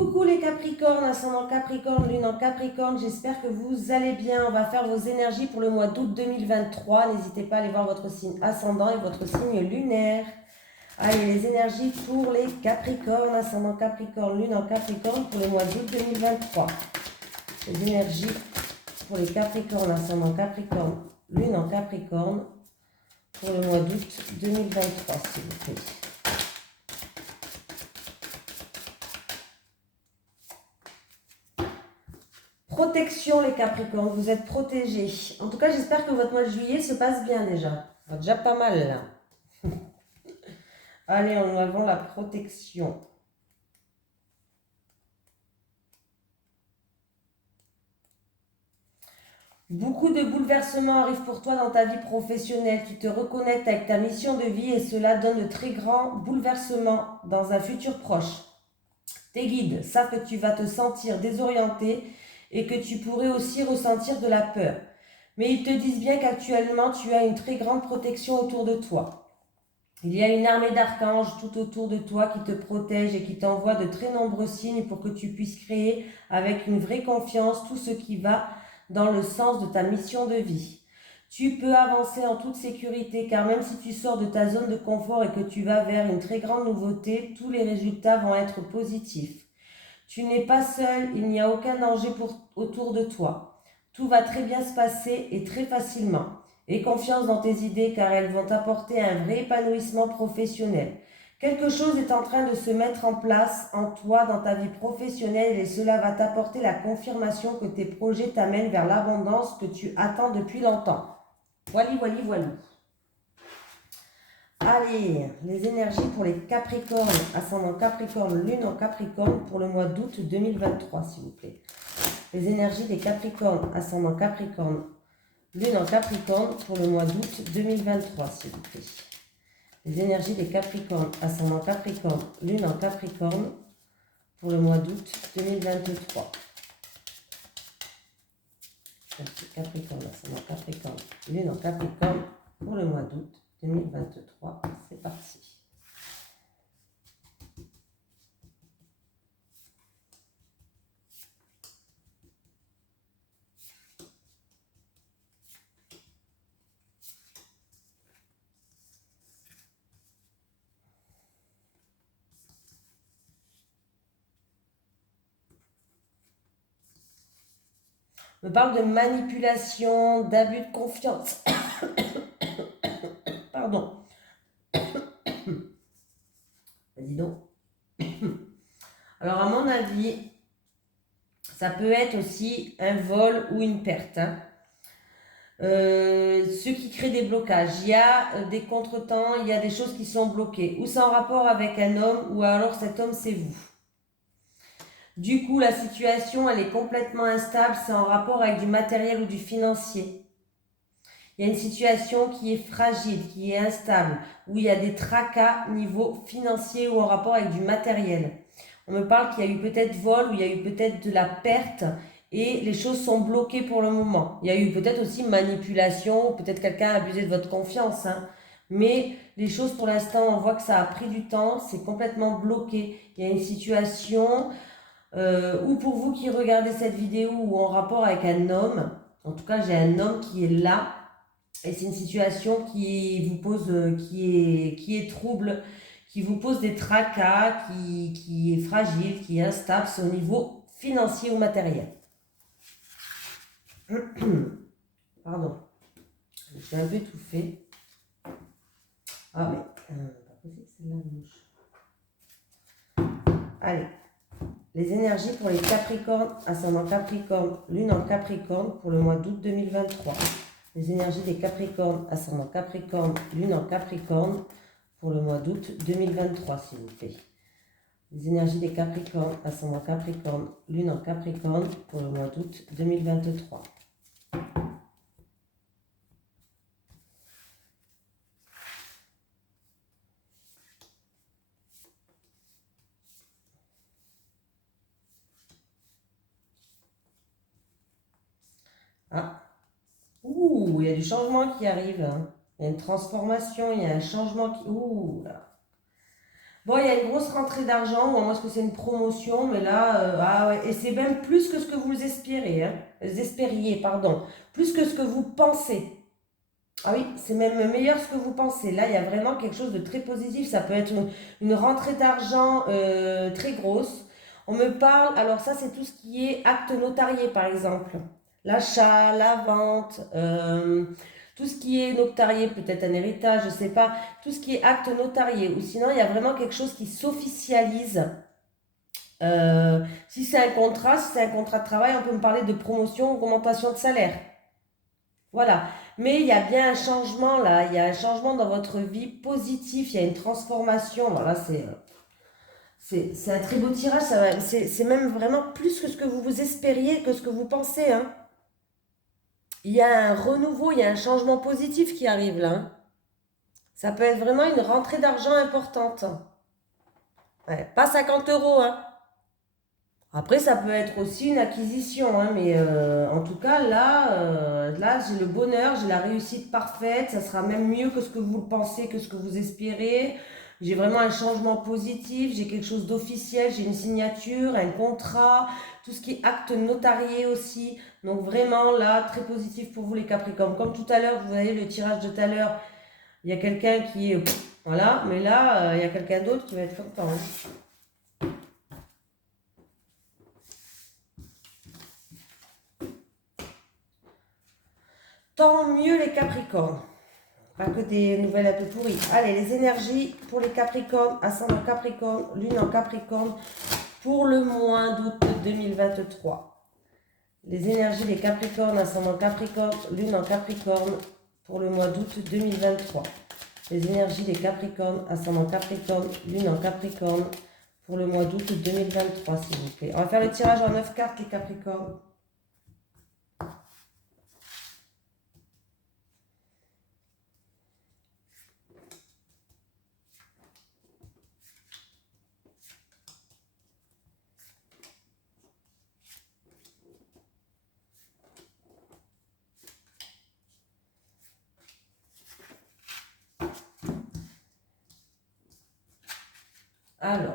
Coucou les Capricornes, ascendant Capricorne, lune en Capricorne, j'espère que vous allez bien. On va faire vos énergies pour le mois d'août 2023. N'hésitez pas à aller voir votre signe ascendant et votre signe lunaire. Allez, les énergies pour les Capricornes, ascendant Capricorne, lune en Capricorne pour le mois d'août 2023. Les énergies pour les Capricornes, ascendant Capricorne, lune en Capricorne pour le mois d'août 2023, s'il vous plaît. Protection les Capricornes, vous êtes protégés. En tout cas, j'espère que votre mois de juillet se passe bien déjà. Ça va déjà pas mal là. Allez, en avant la protection. Beaucoup de bouleversements arrivent pour toi dans ta vie professionnelle. Tu te reconnectes avec ta mission de vie et cela donne de très grands bouleversements dans un futur proche. Tes guides savent que tu vas te sentir désorienté et que tu pourrais aussi ressentir de la peur. Mais ils te disent bien qu'actuellement, tu as une très grande protection autour de toi. Il y a une armée d'archanges tout autour de toi qui te protège et qui t'envoie de très nombreux signes pour que tu puisses créer avec une vraie confiance tout ce qui va dans le sens de ta mission de vie. Tu peux avancer en toute sécurité car même si tu sors de ta zone de confort et que tu vas vers une très grande nouveauté, tous les résultats vont être positifs. Tu n'es pas seul, il n'y a aucun danger autour de toi. Tout va très bien se passer et très facilement. Aie confiance dans tes idées car elles vont t'apporter un vrai épanouissement professionnel. Quelque chose est en train de se mettre en place en toi dans ta vie professionnelle et cela va t'apporter la confirmation que tes projets t'amènent vers l'abondance que tu attends depuis longtemps. Voilà. Allez, les énergies pour les Capricornes, ascendant Capricorne, lune en Capricorne pour le mois d'août 2023, s'il vous plaît. Les énergies des Capricornes, ascendant Capricorne, lune en Capricorne pour le mois d'août 2023, s'il vous plaît. Les énergies des Capricornes, ascendant Capricorne, lune en Capricorne pour le mois d'août 2023. Capricorne, ascendant Capricorne, lune en Capricorne pour le mois d'août 2023. C'est parti. On me parle de manipulation, d'abus de confiance. Pardon. Dis donc. Alors, à mon avis, ça peut être aussi un vol ou une perte. Ce qui crée des blocages. Il y a des contretemps, il y a des choses qui sont bloquées. Ou c'est en rapport avec un homme, ou alors cet homme, c'est vous. Du coup, la situation, elle est complètement instable. C'est en rapport avec du matériel ou du financier. Il y a une situation qui est fragile, qui est instable, où il y a des tracas niveau financier ou en rapport avec du matériel. On me parle qu'il y a eu peut-être vol, ou il y a eu peut-être de la perte, et les choses sont bloquées pour le moment. Il y a eu peut-être aussi manipulation, peut-être quelqu'un a abusé de votre confiance, hein. Mais les choses pour l'instant, on voit que ça a pris du temps, c'est complètement bloqué. Il y a une situation ou pour vous qui regardez cette vidéo ou en rapport avec un homme, en tout cas j'ai un homme qui est là et c'est une situation qui vous pose, qui est trouble, qui vous pose des tracas, qui est fragile, qui est instable, c'est au niveau financier ou matériel. Pardon, je suis un peu étouffée. Ah mais, pas possible celle-là, mouche. Allez. Les énergies pour les Capricornes, ascendant Capricorne, lune en Capricorne pour le mois d'août 2023. Les énergies des Capricornes, ascendant Capricorne, lune en Capricorne pour le mois d'août 2023, s'il vous plaît. Les énergies des Capricornes, ascendant Capricorne, lune en Capricorne pour le mois d'août 2023. Ah, ouh, il y a du changement qui arrive, hein. Il y a une transformation, il y a un changement qui... Ouh là. Bon, il y a une grosse rentrée d'argent, ou à moins que c'est une promotion, mais là, ah ouais, et c'est même plus que ce que vous espérez, hein, espériez, pardon, plus que ce que vous pensez. Ah oui, c'est même meilleur ce que vous pensez. Là, il y a vraiment quelque chose de très positif. Ça peut être une rentrée d'argent très grosse. On me parle, alors ça, c'est tout ce qui est acte notarié, par exemple. L'achat, la vente, tout ce qui est notarié, peut-être un héritage, je ne sais pas. Tout ce qui est acte notarié. Ou sinon, il y a vraiment quelque chose qui s'officialise. Si c'est un contrat de travail, on peut me parler de promotion, augmentation de salaire. Voilà. Mais il y a bien un changement là, il y a un changement dans votre vie positif, il y a une transformation. Voilà, c'est un très beau tirage, c'est même vraiment plus que ce que vous vous espériez, que ce que vous pensez, hein. Il y a un renouveau, il y a un changement positif qui arrive là, hein. Ça peut être vraiment une rentrée d'argent importante. Ouais, pas 50 euros, hein. Après, ça peut être aussi une acquisition, hein, mais en tout cas, là j'ai le bonheur, j'ai la réussite parfaite, ça sera même mieux que ce que vous pensez, que ce que vous espérez. J'ai vraiment un changement positif, j'ai quelque chose d'officiel, j'ai une signature, un contrat, tout ce qui est acte notarié aussi. Donc vraiment, là, très positif pour vous les Capricornes. Comme tout à l'heure, vous voyez le tirage de tout à l'heure, il y a quelqu'un qui est... Voilà, mais là, il y a quelqu'un d'autre qui va être content, hein. Tant mieux les Capricornes. Pas que des nouvelles un peu pourries. Allez, les énergies pour les Capricornes, ascendant Capricorne, lune en Capricorne, pour le mois d'août 2023. Les énergies des Capricornes, ascendant Capricorne, lune en Capricorne, pour le mois d'août 2023. Les énergies des Capricornes, ascendant Capricorne, lune en Capricorne, pour le mois d'août 2023, s'il vous plaît. On va faire le tirage en 9 cartes, les Capricornes. Alors,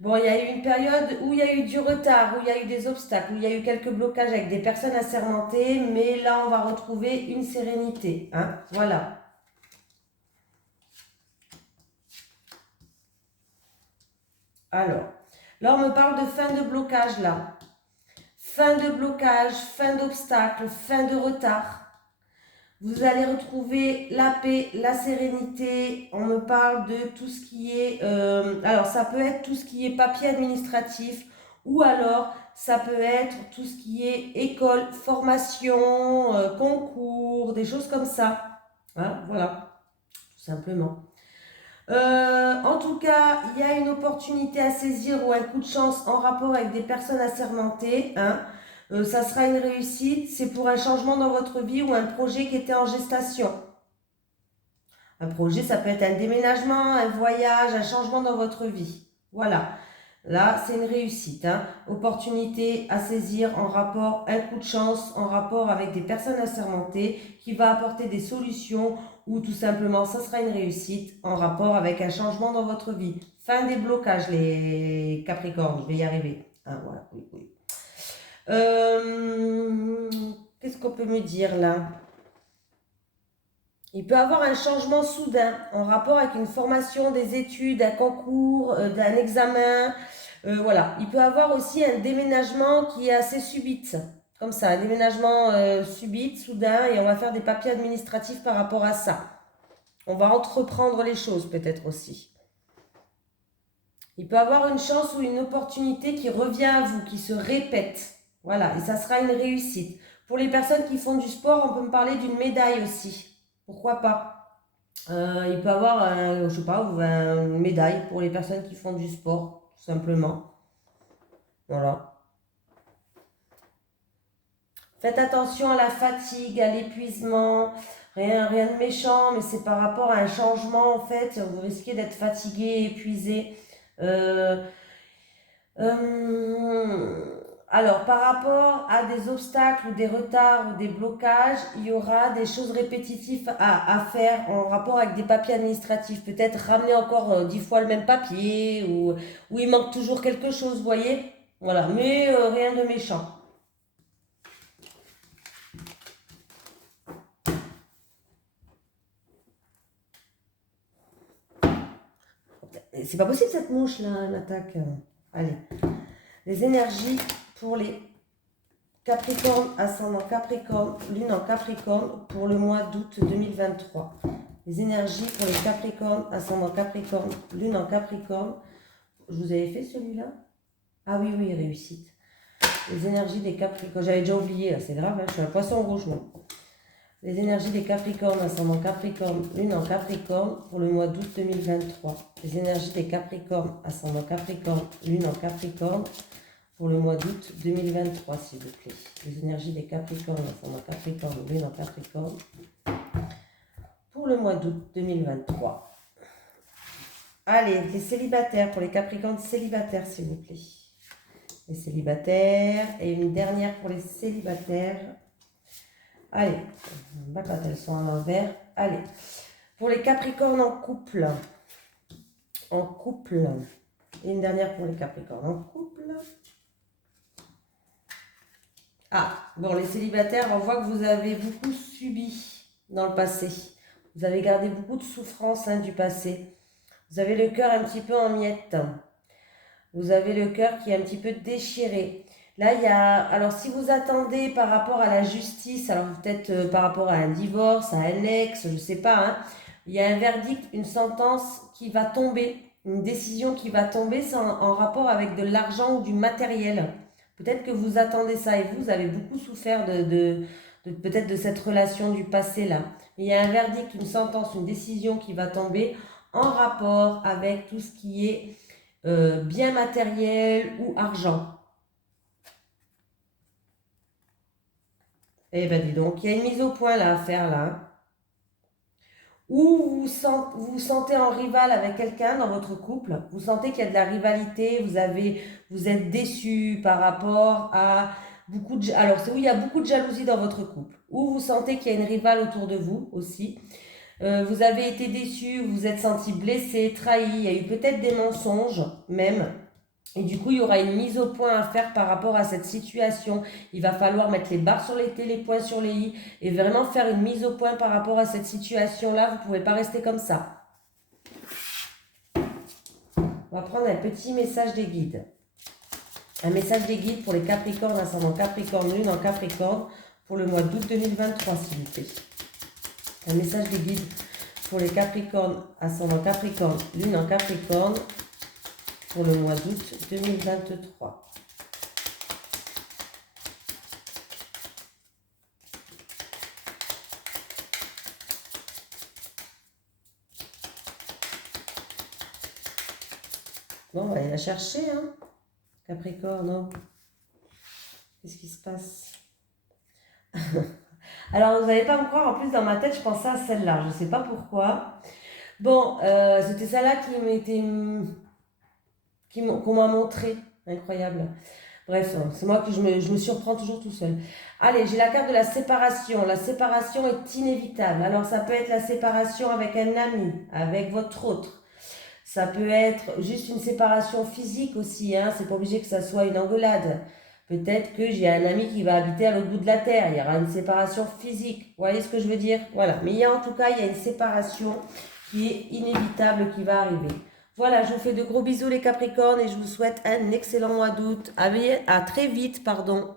bon, il y a eu une période où il y a eu du retard, où il y a eu des obstacles, où il y a eu quelques blocages avec des personnes assermentées, mais là, on va retrouver une sérénité, hein, voilà. Alors, là, on me parle de fin de blocage, là. Fin de blocage, fin d'obstacle, fin de retard. Vous allez retrouver la paix, la sérénité. On me parle de tout ce qui est... alors, ça peut être tout ce qui est papier administratif ou alors ça peut être tout ce qui est école, formation, concours, des choses comme ça. Hein, voilà, tout simplement. En tout cas, il y a une opportunité à saisir ou un coup de chance en rapport avec des personnes assermentées, hein. Ça sera une réussite, c'est pour un changement dans votre vie ou un projet qui était en gestation. Un projet, ça peut être un déménagement, un voyage, un changement dans votre vie. Voilà. Là, c'est une réussite, hein. Opportunité à saisir en rapport, un coup de chance en rapport avec des personnes assermentées qui va apporter des solutions ou tout simplement, ça sera une réussite en rapport avec un changement dans votre vie. Fin des blocages, les Capricornes, je vais y arriver. Ah, voilà, oui, oui. Qu'est-ce qu'on peut me dire là? Il peut avoir un changement soudain en rapport avec une formation, des études, un concours, d'un examen. Voilà. Il peut avoir aussi un déménagement qui est assez subite. Comme ça, un déménagement subite, soudain, et on va faire des papiers administratifs par rapport à ça. On va entreprendre les choses peut-être aussi. Il peut avoir une chance ou une opportunité qui revient à vous, qui se répète. Voilà, et ça sera une réussite. Pour les personnes qui font du sport, on peut me parler d'une médaille aussi. Pourquoi pas? Il peut avoir, je sais pas, une médaille pour les personnes qui font du sport, tout simplement. Voilà. Faites attention à la fatigue, à l'épuisement. Rien de méchant, mais c'est par rapport à un changement, en fait. Vous risquez d'être fatigué, épuisé. Euh, Alors, par rapport à des obstacles ou des retards ou des blocages, il y aura des choses répétitives à faire en rapport avec des papiers administratifs. Peut-être ramener encore 10 fois le même papier ou il manque toujours quelque chose, vous voyez? Voilà, mais rien de méchant. C'est pas possible cette mouche là, elle m'attaque. Allez. Les énergies pour les Capricorne, ascendant Capricorne, lune en Capricorne pour le mois d'août 2023. Les énergies pour les Capricornes, ascendant Capricorne, lune en Capricorne. Je vous avais fait celui-là? Ah oui, oui, réussite. Les énergies des Capricornes. J'avais déjà oublié, c'est grave, hein, je suis un poisson rouge, non? Les énergies des Capricornes, ascendant Capricorne, lune en Capricorne pour le mois d'août 2023. Les énergies des Capricornes, ascendant Capricorne, lune en Capricorne pour le mois d'août 2023, s'il vous plaît. Les énergies des Capricornes, ascendant Capricorne, lune en Capricorne pour le mois d'août 2023. Allez, les célibataires, pour les Capricornes célibataires, s'il vous plaît. Les célibataires, et une dernière pour les célibataires. Allez, quand elles sont à l'envers. Allez, pour les Capricornes en couple. En couple. Et une dernière pour les Capricornes en couple. Ah, bon, les célibataires, on voit que vous avez beaucoup subi dans le passé. Vous avez gardé beaucoup de souffrances du passé. Vous avez le cœur un petit peu en miettes. Vous avez le cœur qui est un petit peu déchiré. Là, il y a... Alors, si vous attendez par rapport à la justice, alors peut-être par rapport à un divorce, à un ex, je ne sais pas, hein, il y a un verdict, une sentence qui va tomber, une décision qui va tomber, c'est en rapport avec de l'argent ou du matériel. Peut-être que vous attendez ça et vous avez beaucoup souffert peut-être de cette relation du passé là. Il y a un verdict, une sentence, une décision qui va tomber en rapport avec tout ce qui est bien matériel ou argent. Eh ben dis donc, il y a une mise au point là à faire là. Ou vous vous sentez en rival avec quelqu'un dans votre couple, vous sentez qu'il y a de la rivalité, vous êtes déçu par rapport à beaucoup de... Alors c'est où il y a beaucoup de jalousie dans votre couple. Ou vous sentez qu'il y a une rivale autour de vous aussi. Vous avez été déçu, vous vous êtes senti blessé, trahi, il y a eu peut-être des mensonges même. Et du coup, il y aura une mise au point à faire par rapport à cette situation. Il va falloir mettre les barres sur les T, les points sur les I et vraiment faire une mise au point par rapport à cette situation-là. Vous ne pouvez pas rester comme ça. On va prendre un petit message des guides. Un message des guides pour les Capricornes, ascendant Capricorne, lune en Capricorne pour le mois d'août 2023, s'il vous plaît. Un message des guides pour les Capricornes, ascendant Capricorne, lune en Capricorne pour le mois d'août 2023. Bon, on va aller la chercher, hein. Capricorne, non. Qu'est-ce qui se passe? Alors, vous n'allez pas me croire, en plus, dans ma tête, je pensais à celle-là. Je ne sais pas pourquoi. Bon, c'était celle-là qu'on m'a montré. Incroyable. Bref, c'est moi que je me surprends toujours tout seul. Allez, j'ai la carte de la séparation. La séparation est inévitable. Alors, ça peut être la séparation avec un ami, avec votre autre. Ça peut être juste une séparation physique aussi, hein. C'est pas obligé que ça soit une engueulade. Peut-être que j'ai un ami qui va habiter à l'autre bout de la terre. Il y aura une séparation physique. Vous voyez ce que je veux dire? Voilà. Mais en tout cas, il y a une séparation qui est inévitable qui va arriver. Voilà, je vous fais de gros bisous les Capricornes et je vous souhaite un excellent mois d'août. À très vite, pardon.